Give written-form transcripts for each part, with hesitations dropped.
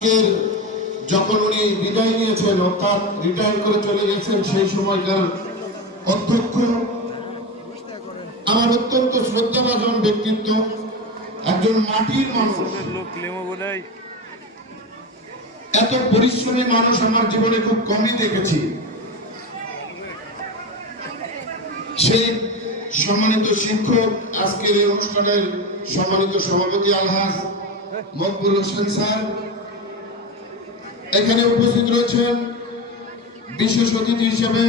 এর যখন উনি বিদায় নিয়েছেন অর্থাৎ রিটায়ার করে চলে গেছেন সেই সময়কার অধ্যক্ষ আমার অত্যন্ত শ্রদ্ধাভাজন ব্যক্তিত্ব, একজন মাটির মানুষ, এত পরিশ্রমী মানুষ আমার জীবনে খুব কমই দেখেছি। সেই সম্মানিত শিক্ষক, আজকের এই অনুষ্ঠানের সম্মানিত সভাপতি আলহাজ মকবুল হোসেন স্যার, এখানে উপস্থিত রয়েছেন বিশেষ অতিথি হিসেবে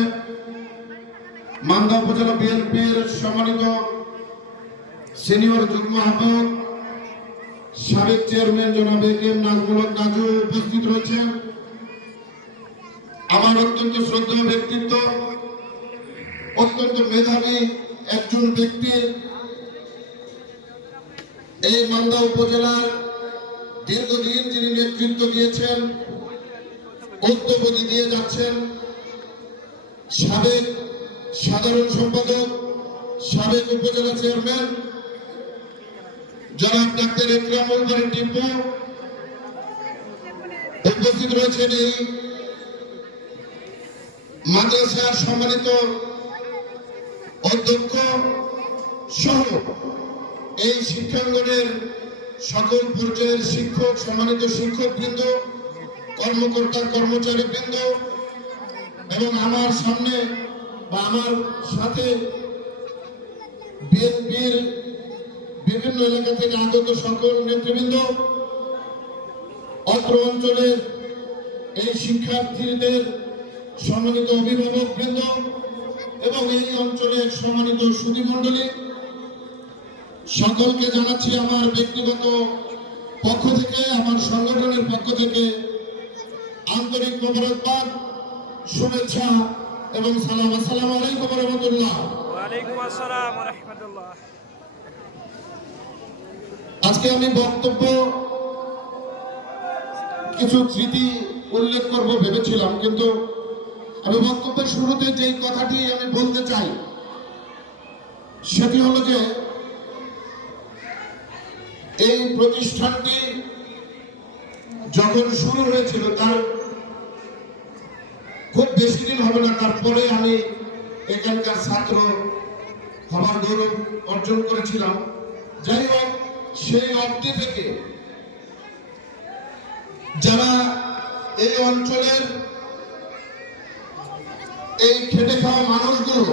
মান্দা উপজেলা বিএনপির সম্মানিত সিনিয়র যুগ্ম আহ্বায়ক সাবেক চেয়ারম্যান জনাব এ.কে.এম. নাজমুল হক নাজু উপস্থিত রয়েছেন। আমার অত্যন্ত শ্রদ্ধেয় ব্যক্তিত্ব, অত্যন্ত মেধাবী একজন ব্যক্তি, এই মান্দা উপজেলার দীর্ঘদিন যিনি নেতৃত্ব দিয়েছেন, অদ্যবধি দিয়ে যাচ্ছেন, সাবেক সাধারণ সম্পাদক, সাবেক উপজেলা চেয়ারম্যান জনাব ডাক্তার একরামুল বারী টিপু উপস্থিত রয়েছেন। এই মাদ্রাসার সম্মানিত অধ্যক্ষ সহ এই শিক্ষাঙ্গনের সকল পর্যায়ের শিক্ষক, সম্মানিত শিক্ষক বৃন্দ, কর্মকর্তা কর্মচারী বৃন্দ এবং আমার সামনে বা আমার সাথে বিএনপির বিভিন্ন এলাকা থেকে আগত সকল নেতৃবৃন্দ, অত্র অঞ্চলের এই শিক্ষার্থীদের সম্মানিত অভিভাবক বৃন্দ এবং এই অঞ্চলের সম্মানিত সুধীমণ্ডলী, সকলকে জানাচ্ছি আমার ব্যক্তিগত পক্ষ থেকে, আমার সংগঠনের পক্ষ থেকে আন্তরিক মোবারকবাদ, শুভেচ্ছা এবং সালাম। আসসালামু আলাইকুম ওয়া রাহমাতুল্লাহ। ওয়া আলাইকুম আসসালাম ওয়া রাহমাতুল্লাহ। আজকে আমি বক্তব্য কিছু স্মৃতি উল্লেখ করব ভেবেছিলাম, কিন্তু আমি বক্তব্যের শুরুতে যে কথাটি আমি বলতে চাই সেটি হলো যে এই প্রতিষ্ঠানটি যখন শুরু হয়েছিল তার খুব বেশি দিন হবে না, তারপরে আমি এখানকার ছাত্র হবার গৌরব অর্জন করেছিলাম। যাই হোক, সেই অবধি থেকে যারা এই অঞ্চলের এই খেটে খাওয়া মানুষগুলো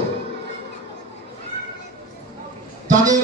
তাদের